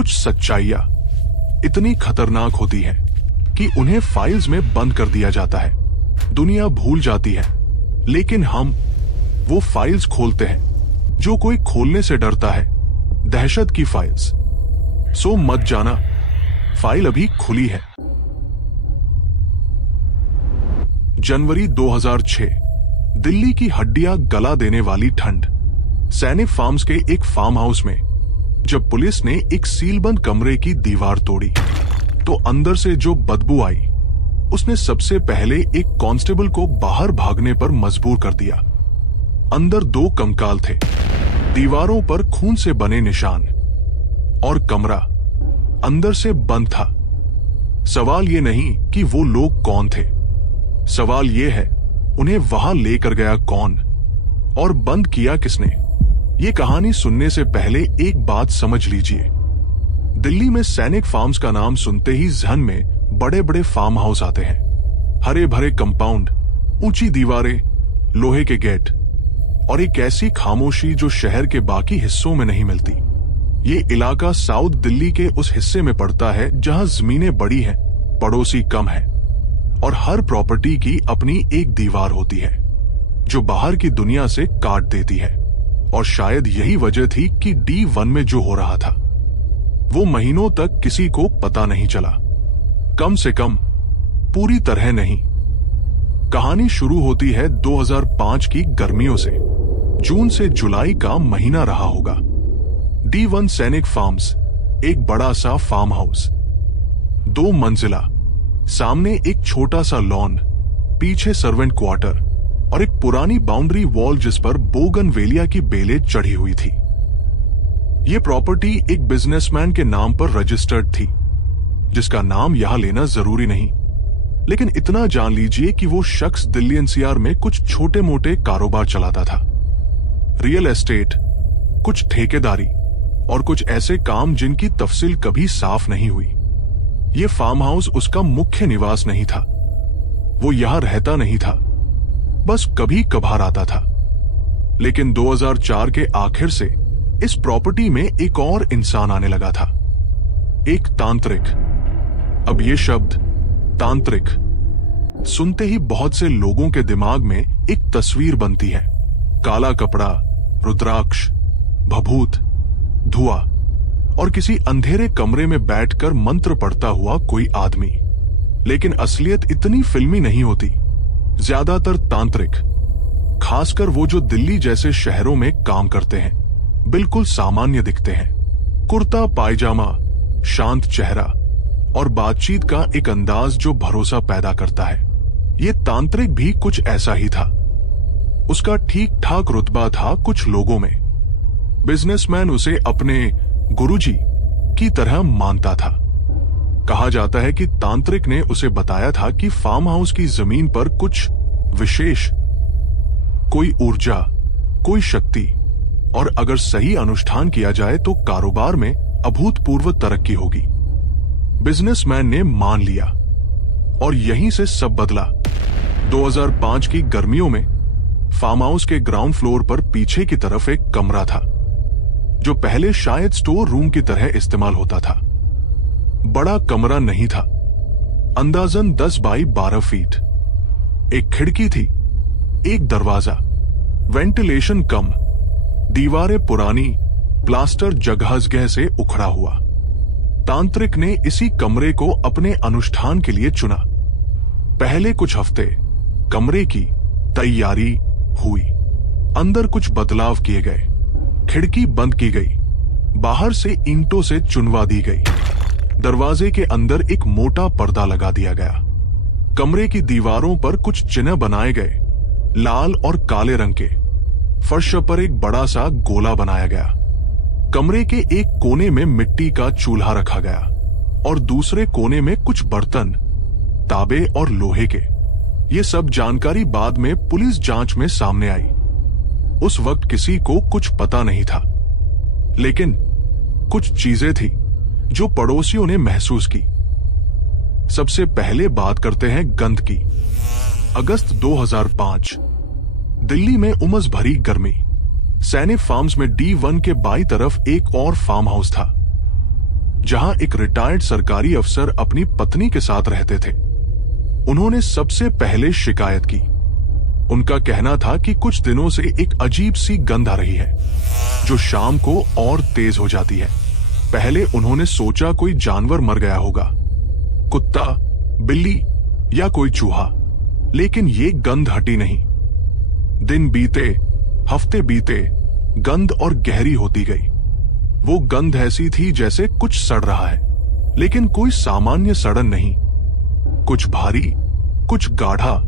कुछ सच्चाइयां इतनी खतरनाक होती हैं कि उन्हें फाइल्स में बंद कर दिया जाता है। दुनिया भूल जाती है, लेकिन हम वो फाइल्स खोलते हैं जो कोई खोलने से डरता है, दहशत की फाइल्स। सो मत जाना, फाइल अभी खुली है। जनवरी 2006, दिल्ली की हड्डियां गला देने वाली ठंड। सैनिक फार्म्स के एक फार्म हाउस में जब पुलिस ने एक सीलबंद कमरे की दीवार तोड़ी तो अंदर से जो बदबू आई उसने सबसे पहले एक कांस्टेबल को बाहर भागने पर मजबूर कर दिया। अंदर 2 कंकाल थे, दीवारों पर खून से बने निशान, और कमरा अंदर से बंद था। सवाल ये नहीं कि वो लोग कौन थे, सवाल ये है उन्हें वहां लेकर गया कौन और बंद किया किसने। ये कहानी सुनने से पहले एक बात समझ लीजिए। दिल्ली में सैनिक फार्म्स का नाम सुनते ही जहन में बड़े बड़े फार्म हाउस आते हैं, हरे भरे कंपाउंड, ऊंची दीवारें, लोहे के गेट और एक ऐसी खामोशी जो शहर के बाकी हिस्सों में नहीं मिलती। ये इलाका साउथ दिल्ली के उस हिस्से में पड़ता है जहां जमीनें बड़ी हैं, पड़ोसी कम हैं और हर प्रॉपर्टी की अपनी एक दीवार होती है जो बाहर की दुनिया से काट देती है। और शायद यही वजह थी कि D1 में जो हो रहा था वो महीनों तक किसी को पता नहीं चला, कम से कम पूरी तरह नहीं। कहानी शुरू होती है 2005 की गर्मियों से। जून से जुलाई का महीना रहा होगा। D1 सैनिक फार्म्स एक बड़ा सा फार्म हाउस, 2 मंजिला, सामने एक छोटा सा लॉन, पीछे सर्वेंट क्वार्टर और एक पुरानी बाउंड्री वॉल जिस पर बोगनवेलिया की बेलें चढ़ी हुई थी। यह प्रॉपर्टी एक बिजनेसमैन के नाम पर रजिस्टर्ड थी, जिसका नाम यहां लेना जरूरी नहीं, लेकिन इतना जान लीजिए कि वो शख्स दिल्ली एनसीआर में कुछ छोटे मोटे कारोबार चलाता था। रियल एस्टेट, कुछ ठेकेदारी और कुछ ऐसे काम जिनकी तफसील कभी साफ नहीं हुई। यह फार्म हाउस उसका मुख्य निवास नहीं था, वो यहां रहता नहीं था, बस कभी कभार आता था। लेकिन 2004 के आखिर से इस प्रॉपर्टी में एक और इंसान आने लगा था, एक तांत्रिक। अब ये शब्द तांत्रिक सुनते ही बहुत से लोगों के दिमाग में एक तस्वीर बनती है, काला कपड़ा, रुद्राक्ष, भभूत, धुआं और किसी अंधेरे कमरे में बैठकर मंत्र पढ़ता हुआ कोई आदमी। लेकिन असलियत इतनी फिल्मी नहीं होती। ज्यादातर तांत्रिक, खासकर वो जो दिल्ली जैसे शहरों में काम करते हैं, बिल्कुल सामान्य दिखते हैं। कुर्ता पायजामा, शांत चेहरा और बातचीत का एक अंदाज जो भरोसा पैदा करता है। ये तांत्रिक भी कुछ ऐसा ही था। उसका ठीक ठाक रुतबा था कुछ लोगों में। बिजनेसमैन उसे अपने गुरुजी की तरह मानता था। कहा जाता है कि तांत्रिक ने उसे बताया था कि फार्म हाउस की जमीन पर कुछ विशेष, कोई ऊर्जा, कोई शक्ति, और अगर सही अनुष्ठान किया जाए तो कारोबार में अभूतपूर्व तरक्की होगी। बिजनेसमैन ने मान लिया और यहीं से सब बदला। 2005 की गर्मियों में फार्म हाउस के ग्राउंड फ्लोर पर पीछे की तरफ एक कमरा था जो पहले शायद स्टोर रूम की तरह इस्तेमाल होता था। बड़ा कमरा नहीं था, अंदाजन 10 बाई 12 फीट। एक खिड़की थी, एक दरवाजा, वेंटिलेशन कम, दीवारें पुरानी, प्लास्टर जगह से उखड़ा हुआ। तांत्रिक ने इसी कमरे को अपने अनुष्ठान के लिए चुना। पहले कुछ हफ्ते कमरे की तैयारी हुई, अंदर कुछ बदलाव किए गए, खिड़की बंद की गई, बाहर से ईंटों से चुनवा दी गई, दरवाजे के अंदर एक मोटा पर्दा लगा दिया गया, कमरे की दीवारों पर कुछ चिन्ह बनाए गए, लाल और काले रंग के। फर्श पर एक बड़ा सा गोला बनाया गया। कमरे के एक कोने में मिट्टी का चूल्हा रखा गया और दूसरे कोने में कुछ बर्तन, ताबे और लोहे के। ये सब जानकारी बाद में पुलिस जांच में सामने आई। उस वक्त किसी को कुछ पता नहीं था, लेकिन कुछ चीजें थी जो पड़ोसियों ने महसूस की। सबसे पहले बात करते हैं गंध की। अगस्त 2005, दिल्ली में उमस भरी गर्मी। सैनिक फार्म्स में D1 के बाईं तरफ एक और फार्म हाउस था। जहां एक रिटायर्ड सरकारी अफसर अपनी पत्नी के साथ रहते थे। उन्होंने सबसे पहले शिकायत की। उनका कहना था कि कुछ दिनों से एक अजीब सी गंध आ रही है, जो शाम को और तेज हो जाती है। पहले उन्होंने सोचा कोई जानवर मर गया होगा, कुत्ता, बिल्ली या कोई चूहा, लेकिन ये गंध हटी नहीं। दिन बीते, हफ्ते बीते, गंध और गहरी होती गई। वो गंध ऐसी थी जैसे कुछ सड़ रहा है, लेकिन कोई सामान्य सड़न नहीं। कुछ भारी, कुछ गाढ़ा,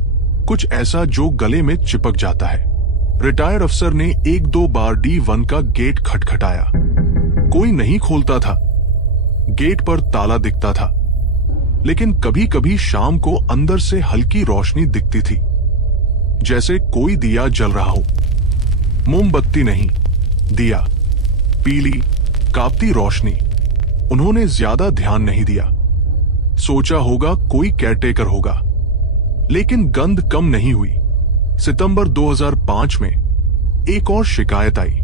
कुछ ऐसा जो गले में चिपक जाता है। रिटायर्ड अफसर ने 1-2 बार D1 का गेट खटखटाया। कोई नहीं खोलता था। गेट पर ताला दिखता था, लेकिन कभी कभी शाम को अंदर से हल्की रोशनी दिखती थी, जैसे कोई दिया जल रहा हो। मोमबत्ती नहीं, दिया, पीली कांपती रोशनी। उन्होंने ज्यादा ध्यान नहीं दिया। सोचा होगा कोई केयरटेकर होगा, लेकिन गंध कम नहीं हुई। सितंबर 2005 में एक और शिकायत आई,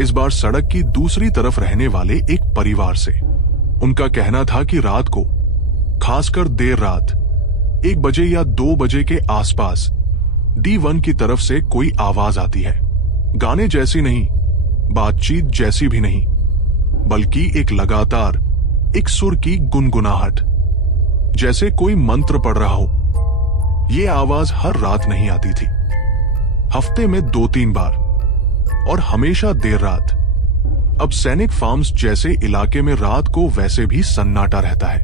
इस बार सड़क की दूसरी तरफ रहने वाले एक परिवार से। उनका कहना था कि रात को, खासकर देर रात 1 बजे या 2 बजे के आसपास D1 की तरफ से कोई आवाज आती है। गाने जैसी नहीं, बातचीत जैसी भी नहीं, बल्कि एक लगातार, एक सुर की गुनगुनाहट, जैसे कोई मंत्र पढ़ रहा हो। ये आवाज हर रात नहीं आती थी, हफ्ते में 2-3 बार, और हमेशा देर रात। अब सैनिक फार्म्स जैसे इलाके में रात को वैसे भी सन्नाटा रहता है।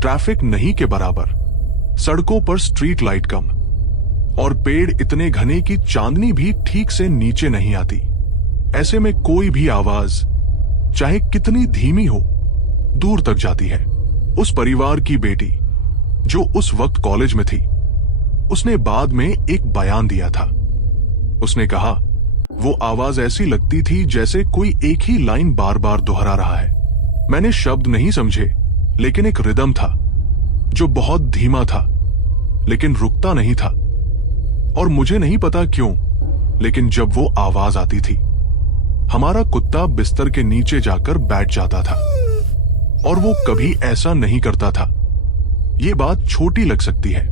ट्रैफिक नहीं के बराबर, सड़कों पर स्ट्रीट लाइट कम, और पेड़ इतने घने कि चांदनी भी ठीक से नीचे नहीं आती। ऐसे में कोई भी आवाज, चाहे कितनी धीमी हो, दूर तक जाती है। उस परिवार की बेटी, जो उस वक्त कॉलेज में थी, उसने बाद में एक बयान दिया था। उसने कहा, वो आवाज ऐसी लगती थी जैसे कोई एक ही लाइन बार बार दोहरा रहा है। मैंने शब्द नहीं समझे, लेकिन एक रिदम था जो बहुत धीमा था, लेकिन रुकता नहीं था। और मुझे नहीं पता क्यों, लेकिन जब वो आवाज आती थी, हमारा कुत्ता बिस्तर के नीचे जाकर बैठ जाता था। और वो कभी ऐसा नहीं करता था। ये बात छोटी लग सकती है,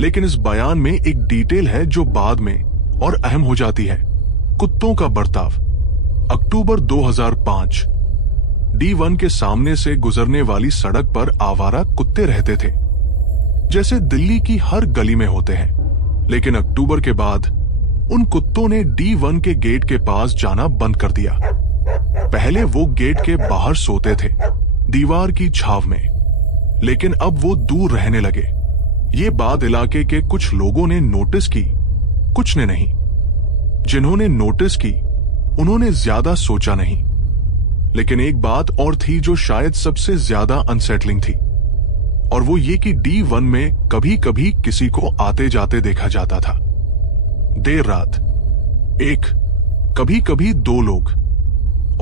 लेकिन इस बयान में एक डिटेल है जो बाद में और अहम हो जाती है। कुत्तों का बर्ताव। अक्टूबर 2005, D1 के सामने से गुजरने वाली सड़क पर आवारा कुत्ते रहते थे, जैसे दिल्ली की हर गली में होते हैं। लेकिन अक्टूबर के बाद उन कुत्तों ने D1 के गेट के पास जाना बंद कर दिया। पहले वो गेट के बाहर सोते थे, दीवार की छाव में, लेकिन अब वो दूर रहने लगे। ये बात इलाके के कुछ लोगों ने नोटिस की, कुछ ने नहीं। जिन्होंने नोटिस की, उन्होंने ज्यादा सोचा नहीं। लेकिन एक बात और थी जो शायद सबसे ज्यादा अनसेटलिंग थी, और वो ये कि D1 में कभी कभी किसी को आते जाते देखा जाता था। देर रात, एक, कभी कभी 2 लोग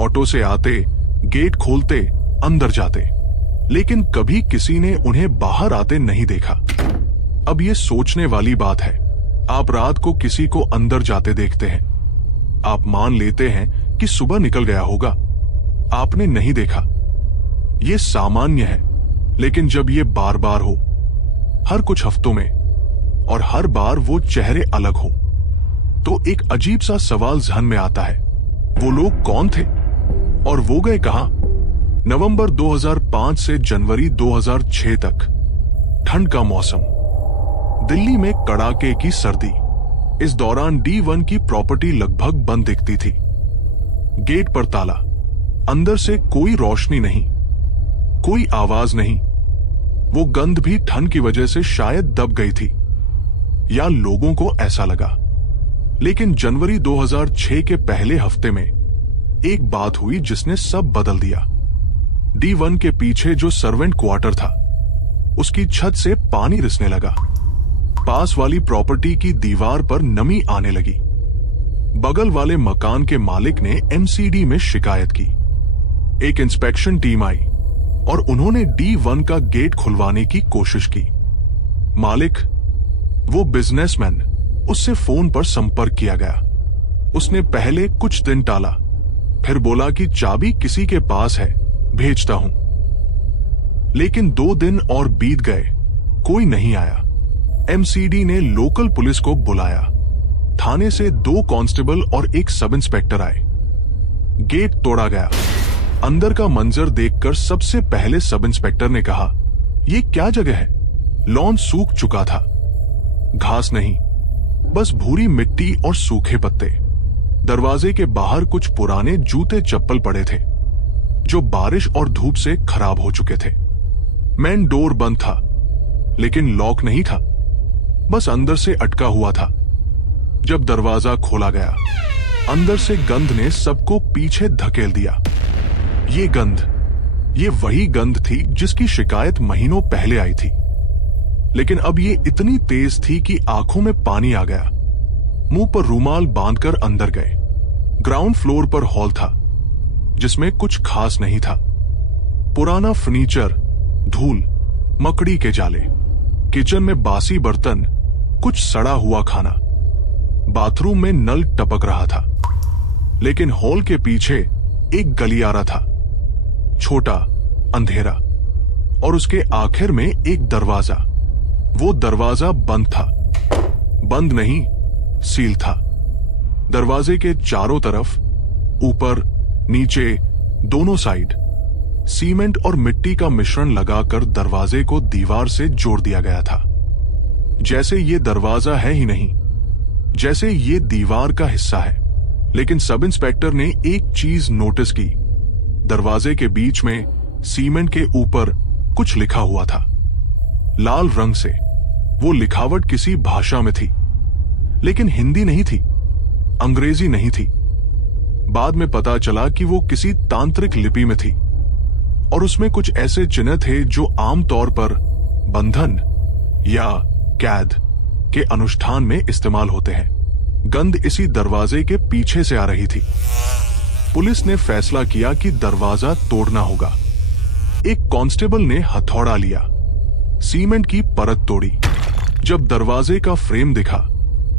ऑटो से आते, गेट खोलते, अंदर जाते, लेकिन कभी किसी ने उन्हें बाहर आते नहीं देखा। अब ये सोचने वाली बात है। आप रात को किसी को अंदर जाते देखते हैं, आप मान लेते हैं कि सुबह निकल गया होगा, आपने नहीं देखा। ये सामान्य है, लेकिन जब ये बार बार हो, हर कुछ हफ्तों में, और हर बार वो चेहरे अलग हो, तो एक अजीब सा सवाल ज़हन में आता है, वो लोग कौन थे और वो गए कहां? नवंबर 2005 से जनवरी 2006 तक ठंड का मौसम, दिल्ली में कड़ाके की सर्दी। इस दौरान D1 की प्रॉपर्टी लगभग बंद दिखती थी। गेट पर ताला, अंदर से कोई रोशनी नहीं, कोई आवाज नहीं। वो गंध भी ठंड की वजह से शायद दब गई थी, या लोगों को ऐसा लगा। लेकिन जनवरी 2006 के पहले हफ्ते में एक बात हुई जिसने सब बदल दिया। D1 के पीछे जो सर्वेंट क्वार्टर था, उसकी छत से पानी रिसने लगा। पास वाली प्रॉपर्टी की दीवार पर नमी आने लगी। बगल वाले मकान के मालिक ने MCD में शिकायत की। एक इंस्पेक्शन टीम आई और उन्होंने D1 का गेट खुलवाने की कोशिश की। मालिक, वो बिजनेसमैन, उससे फोन पर संपर्क किया गया। उसने पहले कुछ दिन टाला, फिर बोला कि चाबी किसी के पास है, भेजता हूं। लेकिन 2 दिन और बीत गए, कोई नहीं आया। एमसीडी ने लोकल पुलिस को बुलाया। थाने से 2 कांस्टेबल और 1 सब इंस्पेक्टर आए। गेट तोड़ा गया। अंदर का मंजर देखकर सबसे पहले सब इंस्पेक्टर ने कहा, यह क्या जगह है? लॉन सूख चुका था, घास नहीं, बस भूरी मिट्टी और सूखे पत्ते। दरवाजे के बाहर कुछ पुराने जूते चप्पल पड़े थे, जो बारिश और धूप से खराब हो चुके थे। मेन डोर बंद था, लेकिन लॉक नहीं था, बस अंदर से अटका हुआ था। जब दरवाजा खोला गया, अंदर से गंध ने सबको पीछे धकेल दिया। ये वही गंध थी जिसकी शिकायत महीनों पहले आई थी, लेकिन अब ये इतनी तेज थी कि आंखों में पानी आ गया। मुंह पर रूमाल बांधकर अंदर गए। ग्राउंड फ्लोर पर हॉल था, जिसमें कुछ खास नहीं था। पुराना फर्नीचर, धूल, मकड़ी के जाले, किचन में बासी बर्तन, कुछ सड़ा हुआ खाना। बाथरूम में नल टपक रहा था, लेकिन हॉल के पीछे एक गलियारा था, छोटा, अंधेरा, और उसके आखिर में एक दरवाजा। वो दरवाजा बंद था। बंद नहीं, सील था। दरवाजे के चारों तरफ, ऊपर, नीचे, दोनों साइड सीमेंट और मिट्टी का मिश्रण लगाकर दरवाजे को दीवार से जोड़ दिया गया था। जैसे ये दरवाजा है ही नहीं, जैसे ये दीवार का हिस्सा है। लेकिन सब इंस्पेक्टर ने एक चीज नोटिस की। दरवाजे के बीच में सीमेंट के ऊपर कुछ लिखा हुआ था, लाल रंग से। वो लिखावट किसी भाषा में थी, लेकिन हिंदी नहीं थी, अंग्रेजी नहीं थी। बाद में पता चला कि वो किसी तांत्रिक लिपि में थी, और उसमें कुछ ऐसे चिन्ह थे जो आमतौर पर बंधन या कैद के अनुष्ठान में इस्तेमाल होते हैं। गंध इसी दरवाजे के पीछे से आ रही थी। पुलिस ने फैसला किया कि दरवाजा तोड़ना होगा। एक कांस्टेबल ने हथौड़ा लिया, सीमेंट की परत तोड़ी। जब दरवाजे का फ्रेम दिखा,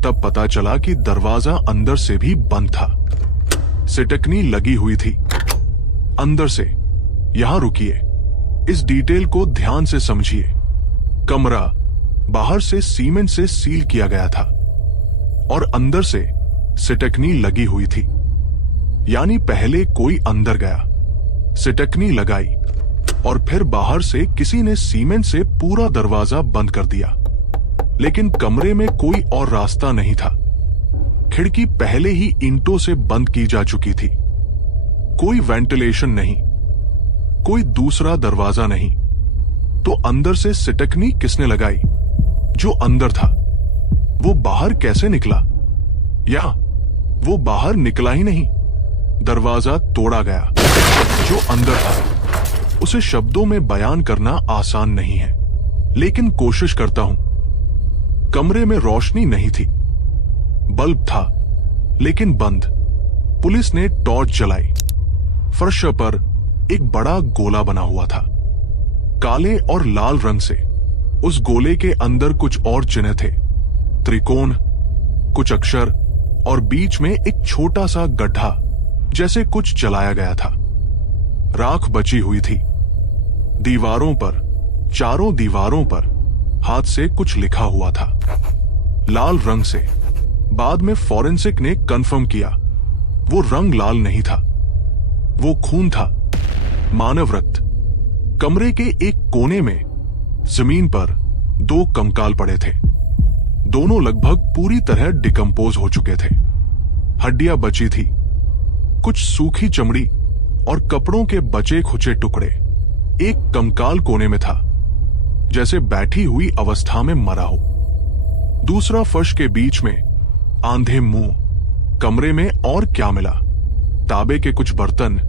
तब पता चला कि दरवाजा अंदर से भी बंद था। सिटकनी लगी हुई थी अंदर से। यहां रुकिए, इस डिटेल को ध्यान से समझिए। कमरा बाहर से सीमेंट से सील किया गया था, और अंदर से सिटकनी लगी हुई थी। यानी पहले कोई अंदर गया, सिटकनी लगाई, और फिर बाहर से किसी ने सीमेंट से पूरा दरवाजा बंद कर दिया। लेकिन कमरे में कोई और रास्ता नहीं था। खिड़की पहले ही ईंटों से बंद की जा चुकी थी। कोई वेंटिलेशन नहीं, कोई दूसरा दरवाजा नहीं। तो अंदर से सिटकनी किसने लगाई? जो अंदर था, वो बाहर कैसे निकला? या वो बाहर निकला ही नहीं, दरवाजा तोड़ा गया। जो अंदर था, उसे शब्दों में बयान करना आसान नहीं है, लेकिन कोशिश करता हूं। कमरे में रोशनी नहीं थी, बल्ब था, लेकिन बंद। पुलिस ने टॉर्च जलाई। फर्श पर एक बड़ा गोला बना हुआ था, काले और लाल रंग से। उस गोले के अंदर कुछ और चिन्ह थे, त्रिकोण, कुछ अक्षर, और बीच में एक छोटा सा गड्ढा, जैसे कुछ जलाया गया था। राख बची हुई थी। दीवारों पर, चारों दीवारों पर हाथ से कुछ लिखा हुआ था, लाल रंग से। बाद में फॉरेंसिक ने कंफर्म किया, वो रंग लाल नहीं था, वो खून था, मानव रक्त। कमरे के एक कोने में जमीन पर 2 कंकाल पड़े थे। दोनों लगभग पूरी तरह डिकम्पोज हो चुके थे। हड्डियां बची थी, कुछ सूखी चमड़ी और कपड़ों के बचे खुचे टुकड़े। एक कंकाल कोने में था, जैसे बैठी हुई अवस्था में मरा हो। दूसरा फर्श के बीच में आंधे मुंह। कमरे में और क्या मिला? तांबे के कुछ बर्तन,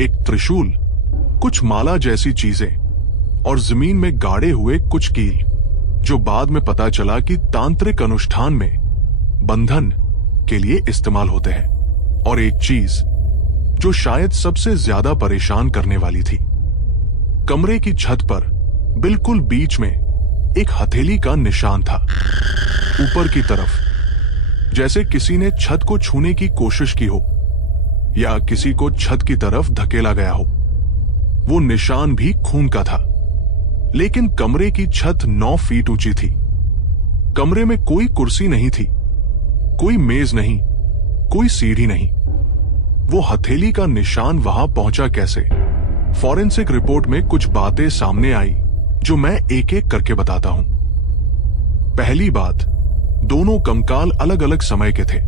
एक त्रिशूल, कुछ माला जैसी चीजें, और जमीन में गाड़े हुए कुछ कील, जो बाद में पता चला कि तांत्रिक अनुष्ठान में बंधन के लिए इस्तेमाल होते हैं। और एक चीज जो शायद सबसे ज्यादा परेशान करने वाली थी, कमरे की छत पर बिल्कुल बीच में एक हथेली का निशान था, ऊपर की तरफ, जैसे किसी ने छत को छूने की कोशिश की हो या किसी को छत की तरफ धकेला गया हो। वो निशान भी खून का था, लेकिन कमरे की छत 9 फीट ऊंची थी। कमरे में कोई कुर्सी नहीं थी, कोई मेज नहीं, कोई सीढ़ी नहीं। वो हथेली का निशान वहां पहुंचा कैसे? फॉरेंसिक रिपोर्ट में कुछ बातें सामने आई जो मैं एक एक करके बताता हूं। पहली बात, दोनों कंकाल अलग अलग समय के थे।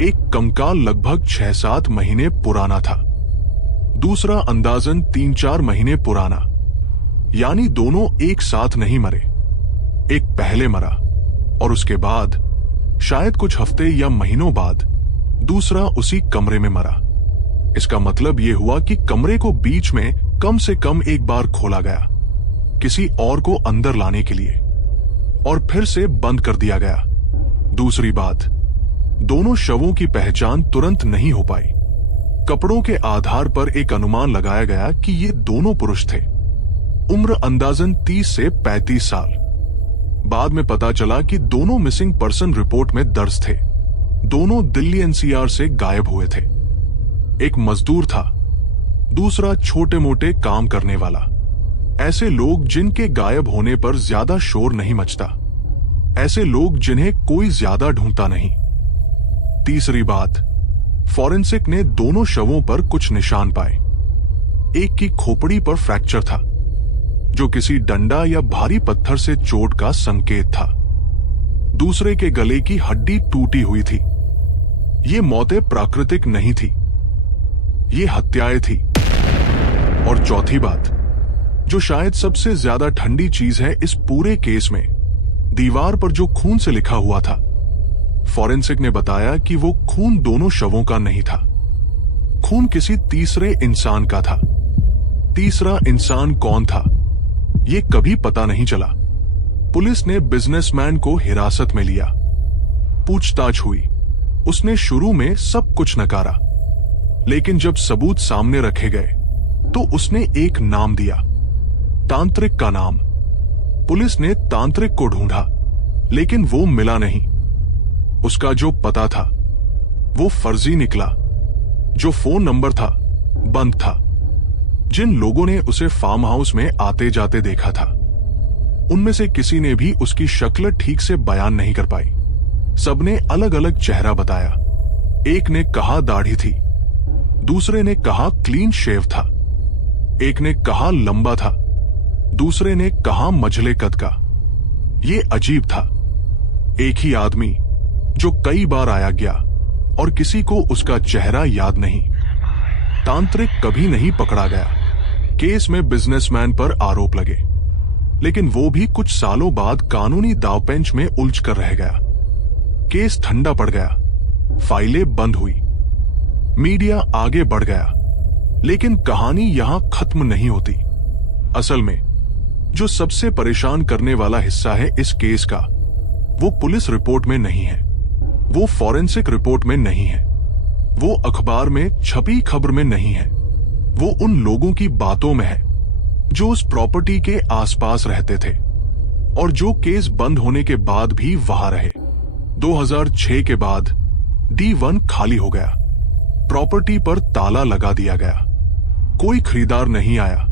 एक कंकाल लगभग 6-7 महीने पुराना था, दूसरा अंदाजन 3-4 महीने पुराना, यानी दोनों एक साथ नहीं मरे। एक पहले मरा और उसके बाद शायद कुछ हफ्ते या महीनों बाद दूसरा उसी कमरे में मरा। इसका मतलब यह हुआ कि कमरे को बीच में कम से कम एक बार खोला गया, किसी और को अंदर लाने के लिए, और फिर से बंद कर दिया गया। दूसरी बात, दोनों शवों की पहचान तुरंत नहीं हो पाई। कपड़ों के आधार पर एक अनुमान लगाया गया कि ये दोनों पुरुष थे। उम्र अंदाजन 30 से 35 साल। बाद में पता चला कि दोनों मिसिंग पर्सन रिपोर्ट में दर्ज थे। दोनों दिल्ली एनसीआर से गायब हुए थे। एक मजदूर था, दूसरा छोटे मोटे काम करने वाला। ऐसे लोग जिनके गायब होने पर ज्यादा शोर नहीं मचता, ऐसे लोग जिन्हें कोई ज्यादा ढूंढता नहीं। तीसरी बात, फॉरेंसिक ने दोनों शवों पर कुछ निशान पाए। एक की खोपड़ी पर फ्रैक्चर था, जो किसी डंडा या भारी पत्थर से चोट का संकेत था। दूसरे के गले की हड्डी टूटी हुई थी। ये मौतें प्राकृतिक नहीं थी, ये हत्याएं थी। और चौथी बात, जो शायद सबसे ज्यादा ठंडी चीज है इस पूरे केस में, दीवार पर जो खून से लिखा हुआ था, फॉरेंसिक ने बताया कि वो खून दोनों शवों का नहीं था। खून किसी तीसरे इंसान का था। तीसरा इंसान कौन था, ये कभी पता नहीं चला। पुलिस ने बिजनेसमैन को हिरासत में लिया। पूछताछ हुई। उसने शुरू में सब कुछ नकारा, लेकिन जब सबूत सामने रखे गए तो उसने एक नाम दिया, तांत्रिक का नाम। पुलिस ने तांत्रिक को ढूंढा, लेकिन वो मिला नहीं। उसका जो पता था वो फर्जी निकला। जो फोन नंबर था बंद था। जिन लोगों ने उसे फार्म हाउस में आते जाते देखा था, उनमें से किसी ने भी उसकी शक्ल ठीक से बयान नहीं कर पाई। सबने अलग अलग चेहरा बताया। एक ने कहा दाढ़ी थी, दूसरे ने कहा क्लीन शेव था, एक ने कहा लंबा था, दूसरे ने कहा मझले कद का। ये अजीब था। एक ही आदमी जो कई बार आया गया और किसी को उसका चेहरा याद नहीं। तांत्रिक कभी नहीं पकड़ा गया। केस में बिजनेसमैन पर आरोप लगे, लेकिन वो भी कुछ सालों बाद कानूनी दांवपेंच में उलझ कर रह गया। केस ठंडा पड़ गया, फाइलें बंद हुई, मीडिया आगे बढ़ गया, लेकिन कहानी यहां खत्म नहीं होती। असल में जो सबसे परेशान करने वाला हिस्सा है इस केस का, वो पुलिस रिपोर्ट में नहीं है, वो फॉरेंसिक रिपोर्ट में नहीं है, वो अखबार में छपी खबर में नहीं है, वो उन लोगों की बातों में है जो उस प्रॉपर्टी के आसपास रहते थे और जो केस बंद होने के बाद भी वहां रहे। 2006 के बाद D1 खाली हो गया। प्रॉपर्टी पर ताला लगा दिया गया। कोई खरीदार नहीं आया।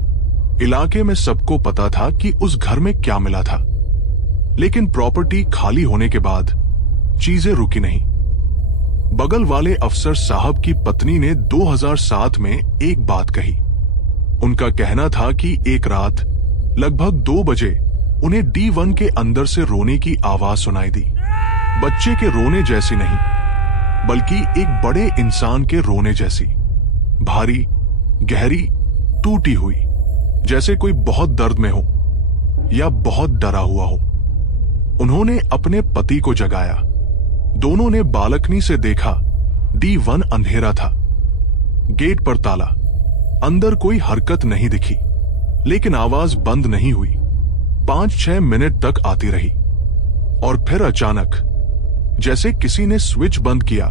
इलाके में सबको पता था कि उस घर में क्या मिला था, लेकिन प्रॉपर्टी खाली होने के बाद चीजें रुकी नहीं। बगल वाले अफसर साहब की पत्नी ने 2007 में एक बात कही। उनका कहना था कि एक रात लगभग 2 बजे उन्हें D1 के अंदर से रोने की आवाज सुनाई दी। बच्चे के रोने जैसी नहीं, बल्कि एक बड़े इंसान के रोने जैसी, भारी, गहरी, टूटी हुई, जैसे कोई बहुत दर्द में हो या बहुत डरा हुआ हो। उन्होंने अपने पति को जगाया। दोनों ने बालकनी से देखा। D1 अंधेरा था, गेट पर ताला, अंदर कोई हरकत नहीं दिखी, लेकिन आवाज बंद नहीं हुई। 5-6 मिनट तक आती रही और फिर अचानक जैसे किसी ने स्विच बंद किया,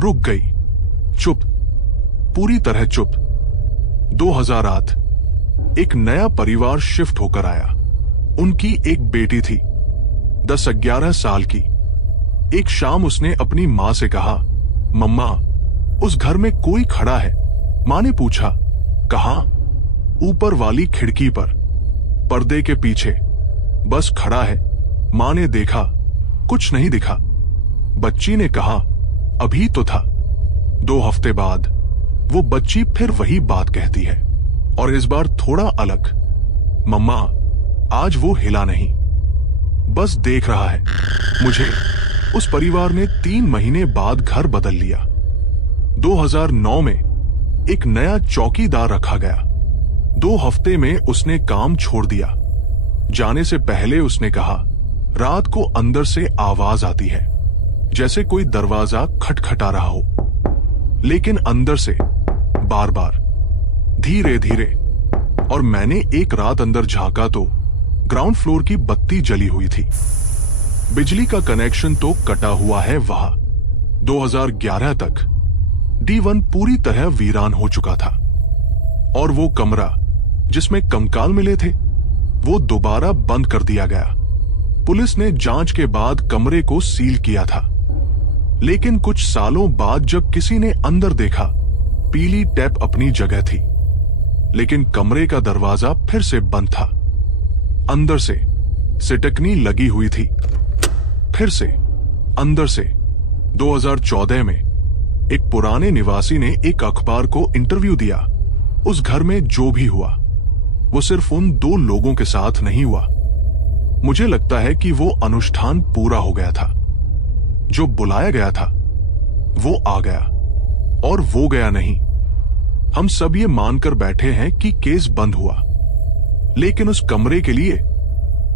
रुक गई। चुप, पूरी तरह चुप। 2008 एक नया परिवार शिफ्ट होकर आया। उनकी एक बेटी थी, 10-11 साल की। एक शाम उसने अपनी मां से कहा, मम्मा, उस घर में कोई खड़ा है। मां ने पूछा, कहां? ऊपर वाली खिड़की पर। पर्दे के पीछे बस खड़ा है। मां ने देखा, कुछ नहीं दिखा। बच्ची ने कहा, अभी तो था। 2 हफ्ते बाद वो बच्ची फिर वही बात कहती है, और इस बार थोड़ा अलग। मम्मा, आज वो हिला नहीं, बस देख रहा है मुझे। उस परिवार ने 3 महीने बाद घर बदल लिया। 2009 में एक नया चौकीदार रखा गया। 2 हफ्ते में उसने काम छोड़ दिया। जाने से पहले उसने कहा, रात को अंदर से आवाज आती है, जैसे कोई दरवाजा खटखटा रहा हो, लेकिन अंदर से बार बार, धीरे धीरे। और मैंने एक रात अंदर झांका तो ग्राउंड फ्लोर की बत्ती जली हुई थी। बिजली का कनेक्शन तो कटा हुआ है वहां। 2011 तक D1 पूरी तरह वीरान हो चुका था, और वो कमरा जिसमें कंकाल मिले थे वो दोबारा बंद कर दिया गया। पुलिस ने जांच के बाद कमरे को सील किया था, लेकिन कुछ सालों बाद जब किसी ने अंदर देखा, पीली टैप अपनी जगह थी, लेकिन कमरे का दरवाजा फिर से बंद था। अंदर से सिटकनी लगी हुई थी। फिर से अंदर से 2014 में एक पुराने निवासी ने एक अखबार को इंटरव्यू दिया। उस घर में जो भी हुआ वो सिर्फ उन 2 लोगों के साथ नहीं हुआ। मुझे लगता है कि वो अनुष्ठान पूरा हो गया था। जो बुलाया गया था वो आ गया, और वो गया नहीं। हम सब ये मानकर बैठे हैं कि केस बंद हुआ, लेकिन उस कमरे के लिए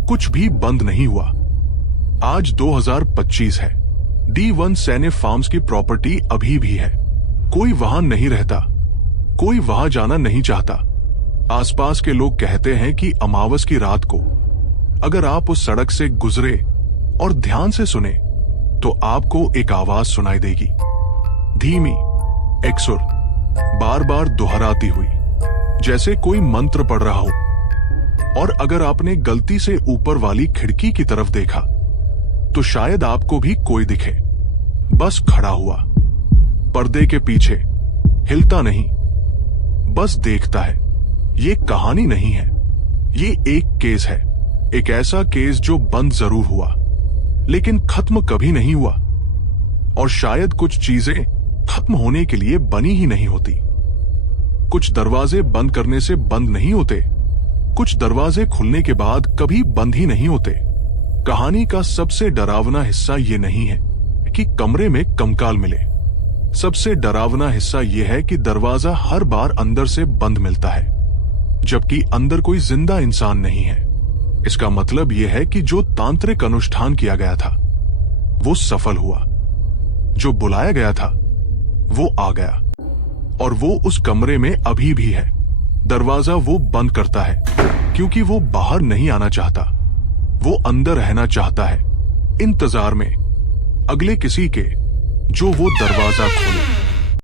कुछ भी बंद नहीं हुआ। आज 2025 है। D1 सैन्य फार्म्स की प्रॉपर्टी अभी भी है। कोई वहां नहीं रहता, कोई वहां जाना नहीं चाहता। आसपास के लोग कहते हैं कि अमावस की रात को अगर आप उस सड़क से गुजरे और ध्यान से सुने तो आपको एक आवाज सुनाई देगी, धीमी, एकसुर, बार बार दोहराती हुई, जैसे कोई मंत्र पढ़ रहा हो। और अगर आपने गलती से ऊपर वाली खिड़की की तरफ देखा तो शायद आपको भी कोई दिखे, बस खड़ा हुआ, पर्दे के पीछे, हिलता नहीं, बस देखता है। ये कहानी नहीं है, ये एक केस है। एक ऐसा केस जो बंद जरूर हुआ, लेकिन खत्म कभी नहीं हुआ। और शायद कुछ चीजें खत्म होने के लिए बनी ही नहीं होती। कुछ दरवाजे बंद करने से बंद नहीं होते, कुछ दरवाजे खुलने के बाद कभी बंद ही नहीं होते। कहानी का सबसे डरावना हिस्सा ये नहीं है कि कमरे में कंकाल मिले। सबसे डरावना हिस्सा यह है कि दरवाजा हर बार अंदर से बंद मिलता है, जबकि अंदर कोई जिंदा इंसान नहीं है। इसका मतलब यह है कि जो तांत्रिक अनुष्ठान किया गया था वो सफल हुआ। जो बुलाया गया था वो आ गया, और वो उस कमरे में अभी भी है। दरवाजा वो बंद करता है क्योंकि वो बाहर नहीं आना चाहता, वो अंदर रहना चाहता है, इंतजार में अगले किसी के जो वो दरवाजा खोले।